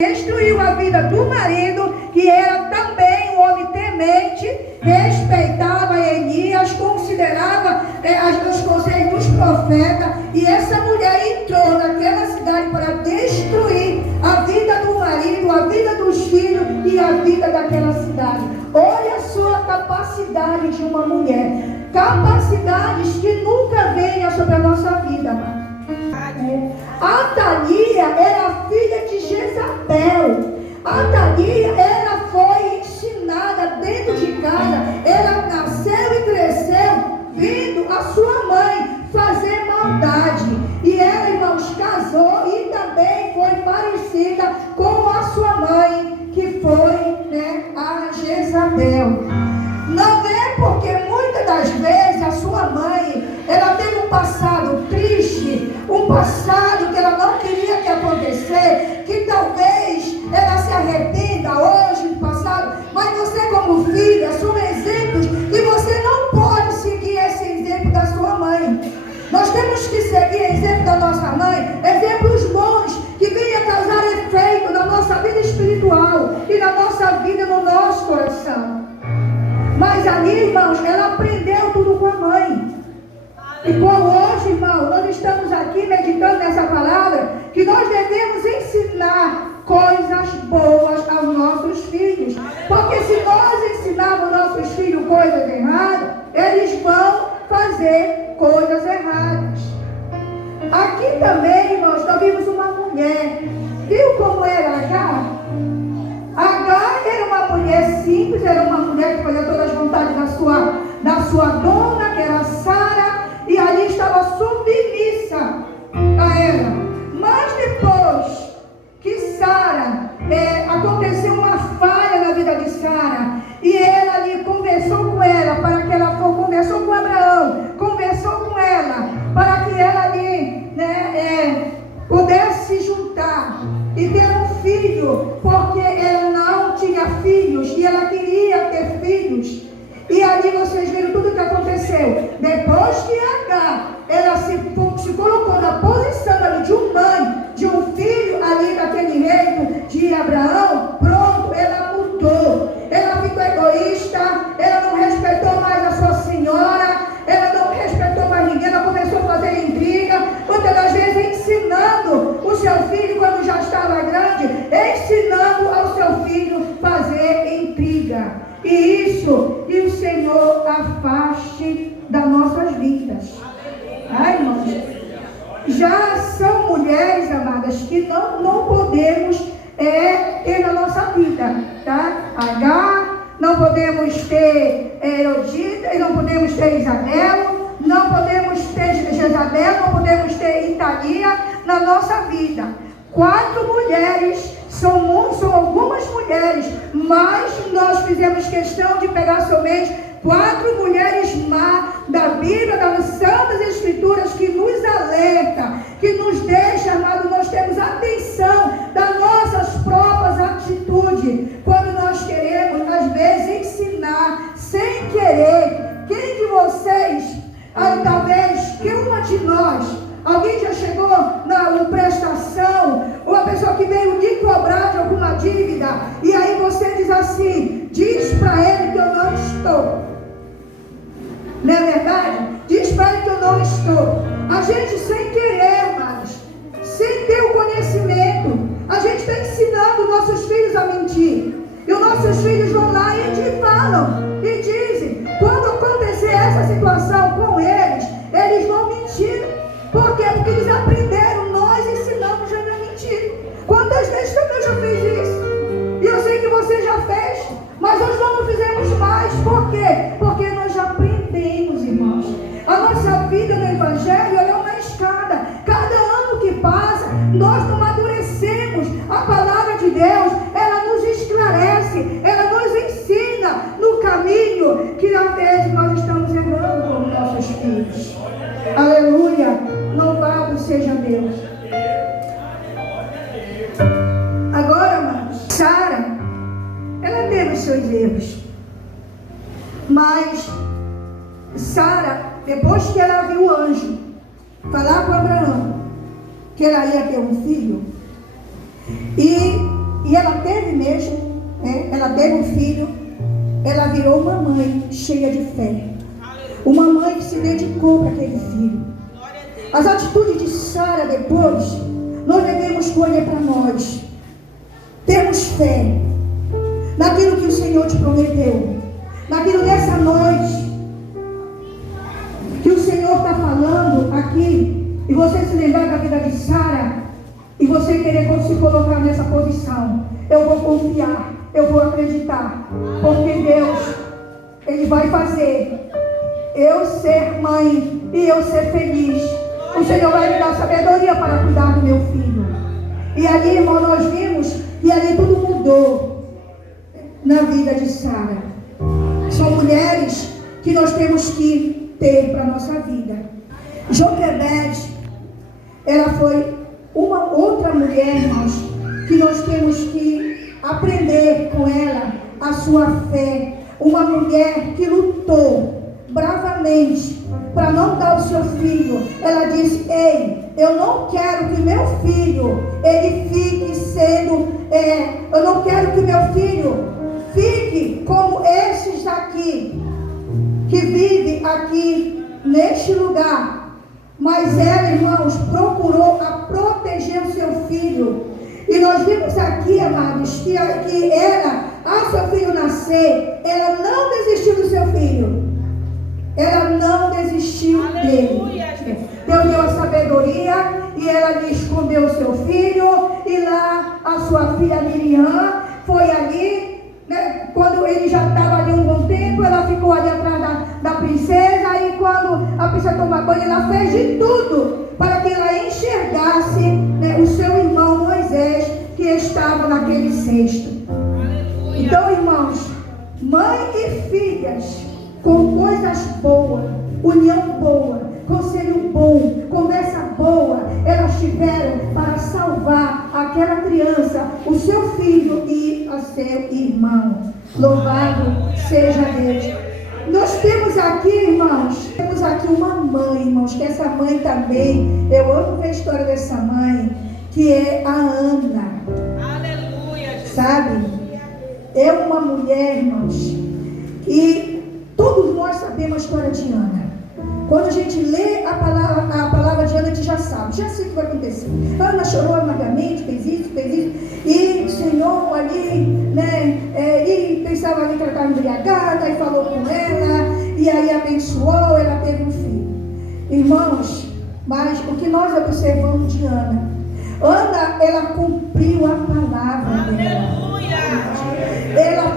destruiu a vida do marido, que era também um homem temente, respeitava Elias, considerava os conselhos dos profetas, e essa mulher entrou naquela cidade para destruir a vida do marido, a vida dos filhos e a vida daquela cidade. Olha só a capacidade de uma mulher, capacidades que nunca venham sobre a nossa vida, amado. Atalia era filha de Jezabel. Atalia, ela foi ensinada dentro de casa. Ela nasceu e cresceu vendo a sua mãe fazer maldade. E ela, irmãos, casou e também foi parecida com a sua mãe, que foi, a Jezabel. Não é porque muitas das vezes a sua mãe, ela teve um passado triste, um passado que ela não queria que acontecesse, que talvez ela se arrependa hoje do passado, mas você como filha, são exemplos e você não pode seguir esse exemplo da sua mãe. Nós temos que seguir exemplo da nossa mãe, exemplos bons, que venham causar efeito na nossa vida espiritual e na nossa vida, no nosso coração. Mas ali, irmãos, ela aprendeu tudo com a mãe. E como hoje, irmão, nós estamos aqui meditando nessa palavra, que nós devemos ensinar coisas boas aos nossos filhos. Porque se nós ensinarmos aos nossos filhos coisas erradas, eles vão fazer coisas erradas. Aqui também, irmãos, nós vimos uma mulher. Viu como era Agar? Agar era uma mulher simples, era uma mulher que fazia todas as vontades da sua dona, que era Sara, e ali estava submissa a ela. Mas depois que Sara, aconteceu uma falha na vida de Sara, e ela ali conversou com ela, para que ela conversou com Abraão, conversou com ela, para que ela ali, pudesse se juntar e ter um filho, porque ela não tinha filhos e ela queria ter filhos. E ali vocês viram tudo o que aconteceu. Depois que Agar, ela se colocou na posição ali de uma mãe, de um filho ali daquele reino de Abraão, pronto, ela mudou. Ela ficou egoísta, ela não respeitou mais a sua senhora, ela não respeitou mais ninguém, ela começou a fazer intriga, muitas das vezes ensinando o seu filho, quando já estava grande, ensinando ao seu filho a fazer intriga. E o Senhor afaste das nossas vidas. Ai, irmãos, já são mulheres, amadas, que não podemos ter na nossa vida, tá? Agar, não podemos ter Herodita, não podemos ter Isabel, não podemos ter Jezabel, não podemos ter Italia na nossa vida. 4 mulheres, são algumas mulheres, mas nós fizemos questão de pegar somente 4 mulheres má da Bíblia, das Santas Escrituras, que nos alerta, que nos deixa, amado, nós temos atenção das nossas próprias atitudes, quando nós queremos, às vezes, ensinar, sem querer. Quem de vocês, talvez, que uma de nós, alguém já chegou na prestação, ou a pessoa que veio lhe cobrar de alguma dívida, e aí você diz assim, diz para ele que eu não estou. Não é verdade? Diz para ele que eu não estou. A gente sem querer, irmãos, sem ter o conhecimento, a gente está ensinando nossos filhos a mentir. E os nossos filhos vão lá e te falam, e dizem, quando acontecer essa situação com eles, eles vão mentir. Por quê? Porque eles aprenderam, nós ensinamos já a mentir. Quantas vezes também eu já fiz isso? E eu sei que você já fez, mas nós não fizemos mais. Por quê? Porque nós já aprendemos, irmãos. A nossa vida no Evangelho é uma escada. Cada ano que passa, nós não amadurecemos. A palavra de Deus, ela nos esclarece, ela nos ensina no caminho que às vezes nós estamos errando com nossos filhos. Aleluia. Louvado seja Deus. Agora, irmãos, Sara, ela teve os seus erros. Mas Sara, depois que ela viu o anjo falar com Abraão que ela ia ter um filho, e E ela teve mesmo, né? Ela teve um filho. Ela virou uma mãe cheia de fé. Uma mãe que se dedicou para aquele filho. As atitudes de Sara depois, nós devemos colher para nós. Temos fé naquilo que o Senhor te prometeu, naquilo dessa noite que o Senhor está falando aqui, e você se lembrar da vida de Sara, e você querer se colocar nessa posição. Eu vou confiar, eu vou acreditar, porque Deus, Ele vai fazer eu ser mãe e eu ser feliz. O Senhor vai me dar sabedoria para cuidar do meu filho. E ali, irmão, nós vimos que ali tudo mudou na vida de Sara. São mulheres que nós temos que ter para a nossa vida. Joquebede, ela foi uma outra mulher, irmãos, que nós temos que aprender com ela a sua fé. Uma mulher que lutou bravamente para não dar o seu filho. Ela disse: ei, eu não quero que meu filho ele fique sendo, eu não quero que meu filho fique como esses aqui que vive aqui neste lugar. Mas ela, irmãos, procurou a proteger o seu filho. E nós vimos aqui, amados, que ela, ao seu filho nascer, ela não desistiu do seu filho. Ela não desistiu dele. Deus deu a sabedoria e ela lhe escondeu o seu filho. E lá a sua filha Miriam foi ali, né, quando ele já estava ali um bom tempo, ela ficou ali atrás da princesa. E quando a princesa tomou banho, ela fez de tudo para que ela enxergasse, né, o seu irmão Moisés, que estava naquele cesto. Então, irmãos, mãe e filhas com coisas boas, união boa, conselho bom, conversa boa, elas tiveram para salvar aquela criança, o seu filho e o seu irmão. Louvado seja Deus. Nós temos aqui, irmãos, temos aqui uma mãe, irmãos, que essa mãe também, eu amo ver a história dessa mãe, que é a Ana. Aleluia, Jesus. Sabe? É uma mulher, irmãos, e todos nós sabemos a história de Ana. Quando a gente lê a palavra de Ana, a gente já sabe o que vai acontecer. Ana chorou amargamente, fez isso, e o Senhor ali, né, e pensava ali que ela estava embriagada, e falou com ela, e aí abençoou, ela teve um filho. Irmãos, mas o que nós observamos de Ana, ela cumpriu a palavra dela.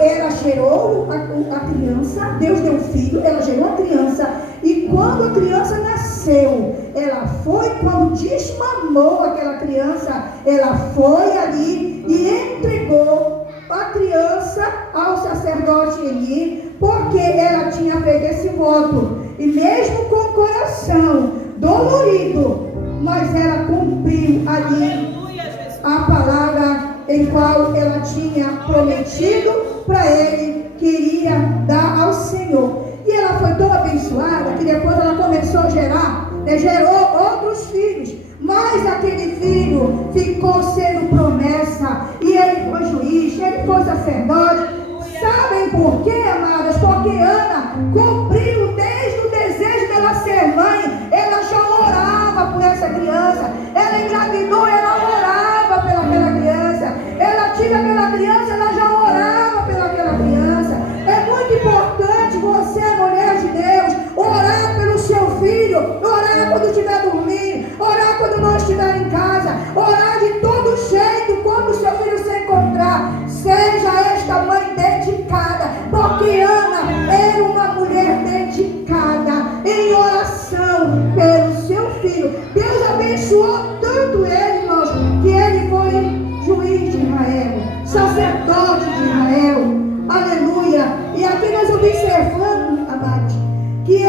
Ela gerou a criança, Deus deu um filho, ela gerou a criança, e quando a criança nasceu, ela foi, quando desmamou aquela criança, ela foi ali e entregou a criança ao sacerdote Eli, porque ela tinha feito esse voto, e mesmo com o coração dolorido, mas ela cumpriu ali a palavra em qual ela tinha prometido para ele que iria dar ao Senhor. E ela foi tão abençoada que depois ela começou a gerar, né, gerou outros filhos, mas aquele filho ficou sendo promessa, e ele foi juiz, ele foi sacerdote. Sabem por quê, amadas? Porque Ana cumpriu desde o desejo dela ser mãe. Ela já orava por essa criança, ela engravidou, ela orava pelaquela criança, ela tinha aquela criança, ela já orava pelaquela criança. É muito importante você, mulher de Deus, orar pelo seu filho, orar quando estiver dormindo, orar quando não estiver em casa, orar de todo jeito, quando o seu filho se encontrar. Seja esta mãe dedicada, porque Ana era uma mulher dedicada em oração pelo seu filho. Deus abençoou tanto ele, irmãos, que ele foi juiz de Israel, sacerdote de Israel. Aleluia. E aqui nós observamos, amados, que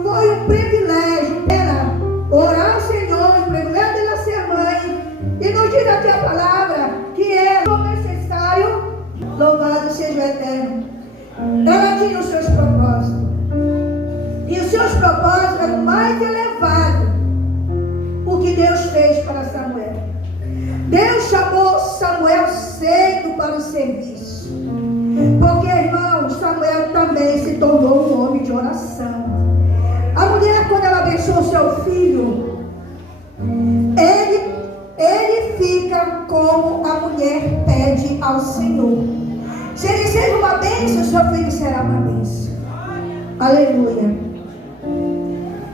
foi um privilégio dela orar ao Senhor, o privilégio dela ser mãe. E nos diz aqui a palavra que é necessário, louvado seja o Eterno. Ela tinha os seus propósitos, e os seus propósitos eram mais elevados o que Deus fez para Samuel. Deus chamou Samuel cedo para o serviço. Porque, irmãos, Samuel também se tornou um homem de oração. A mulher, quando ela abençoou seu filho, ele fica como a mulher pede ao Senhor. Se ele seja uma bênção, seu filho será uma bênção. Aleluia.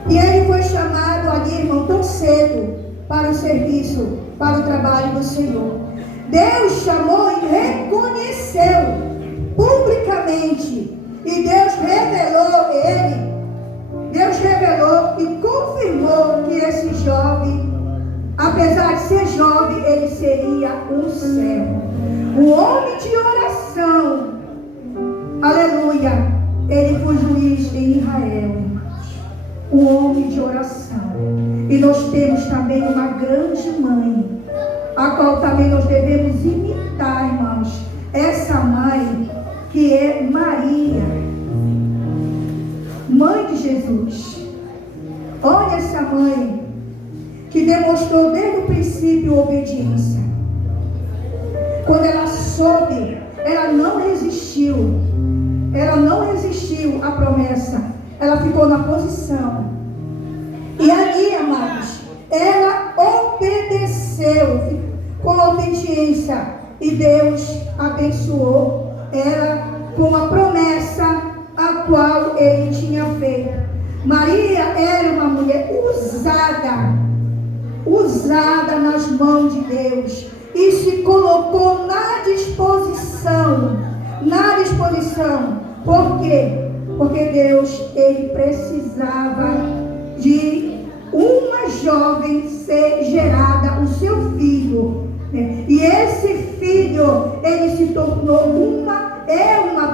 E ele foi chamado ali, irmão, tão cedo para o serviço, para o trabalho do Senhor. Deus chamou e reconheceu publicamente. E Deus revelou ele. Deus revelou e confirmou que esse jovem, apesar de ser jovem, ele seria um servo. Um homem de oração. Aleluia. Ele foi juiz em Israel. Um homem de oração. E nós temos também uma grande mãe, a qual também nós devemos imitar, irmãos. Essa mãe que é Maria, mãe de Jesus. Olha essa mãe que demonstrou desde o princípio obediência. Quando ela soube, ela não resistiu. Ela não resistiu à promessa. Ela ficou na posição. E ali, amados, ela obedeceu com obediência. E Deus abençoou ela com a promessa a qual ele tinha feito. Maria era uma mulher usada nas mãos de Deus. E se colocou na disposição. Por quê? Porque Deus, ele precisava de uma jovem ser gerada, o seu filho, né? E esse filho, ele se tornou uma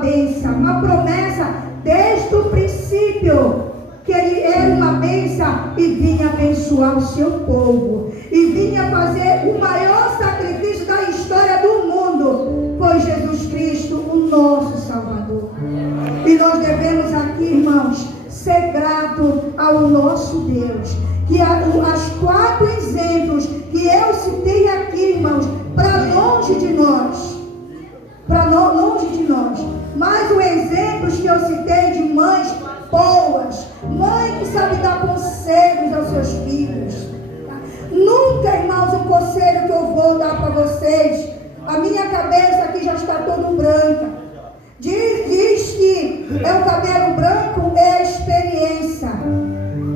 bênção, uma promessa desde o princípio, que ele era uma bênção e vinha abençoar o seu povo, e vinha fazer o maior sacrifício da história do mundo. Foi Jesus Cristo, o nosso Salvador. E nós devemos aqui, irmãos, ser grato ao nosso Deus. Que as 4 exemplos que eu citei aqui, irmãos, para longe de nós. Mas os exemplos que eu citei de mães boas, mãe que sabe dar conselhos aos seus filhos. Nunca, irmãos, um conselho que eu vou dar para vocês, a minha cabeça aqui já está toda branca. Diz que o cabelo branco é a experiência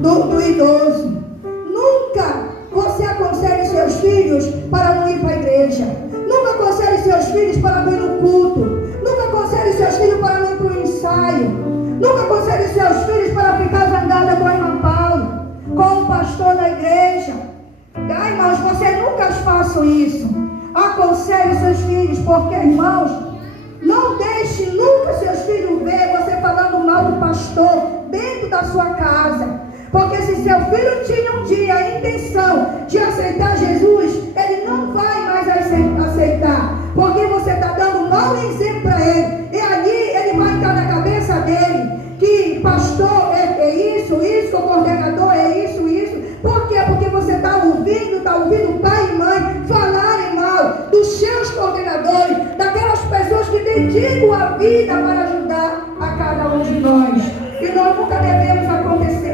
do idoso. Nunca você aconselhe seus filhos para não ir para a igreja. Nunca aconselhe seus filhos para não ir no culto. Nunca aconselhe seus filhos para não ir para o ensaio. Nunca aconselhe seus filhos para ficar zangada com o irmão Paulo, com o pastor da igreja. Irmãos, você nunca faça isso. Aconselhe seus filhos, porque, irmãos, não deixe nunca seus filhos ver você falando mal do pastor dentro da sua casa. Porque se seu filho tinha um dia a intenção de aceitar Jesus, ele não vai mais aceitar. Porque você está dando um mau exemplo para ele. E ali ele vai estar na cabeça dele que pastor é isso, o coordenador é isso. Por quê? Porque você está ouvindo pai e mãe falarem mal dos seus coordenadores, daquelas pessoas que dedicam a vida para ajudar a cada um de nós. E nós nunca devemos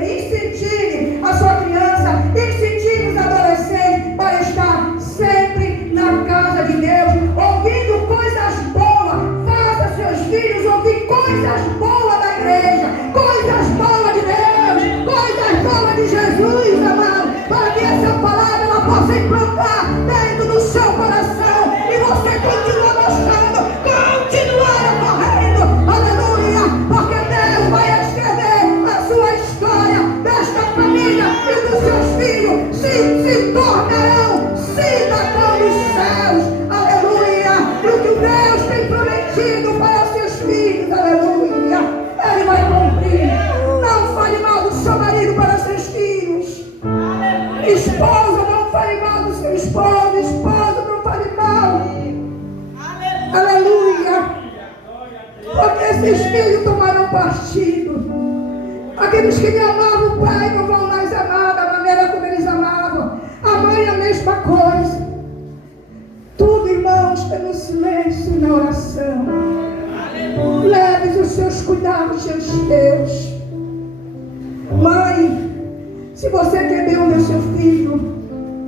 incentivar a sua criança, incentive os adolescentes para estar sempre na casa de Deus, ouvindo coisas boas. Faça seus filhos ouvir coisas boas da igreja, coisas boas de Deus, coisas boas de Jesus, amado, para que essa palavra ela possa implantar dentro do seu coração e você continua gostando, continuar correndo, aleluia, porque Deus vai escrever a sua história desta família e dos seus filhos, se tornarão cidadãos dos céus, aleluia, e o que Deus tem prometido para seus filhos, aleluia, Ele vai cumprir. Não fale mal do seu marido para seus filhos, esposa, não fale mal do seu esposo, esposa, não fale mal, aleluia, porque esses filhos tomarão partido. Aqueles que me amavam, o pai não vão mais amar da maneira como eles amavam. A mãe é a mesma coisa. Tudo, irmãos, pelo silêncio. cuidar dos seus filhos. Mãe, se você quer bem o seu filho,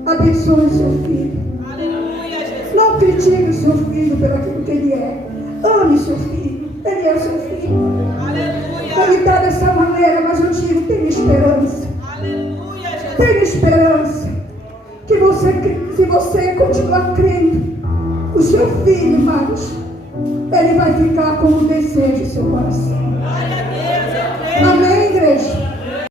abençoe o seu filho. Aleluia, Jesus. Não critique o seu filho pelo aquilo que ele é. Ame o seu filho. Ele é seu filho. Aleluia. Ele está dessa maneira, mas eu digo, tenha esperança. Aleluia, Jesus. Tenha esperança. Que se você continuar crendo, o seu filho, irmãos, ele vai ficar com o desejo do seu coração. Glória a Deus, eu creio. Amém, igreja?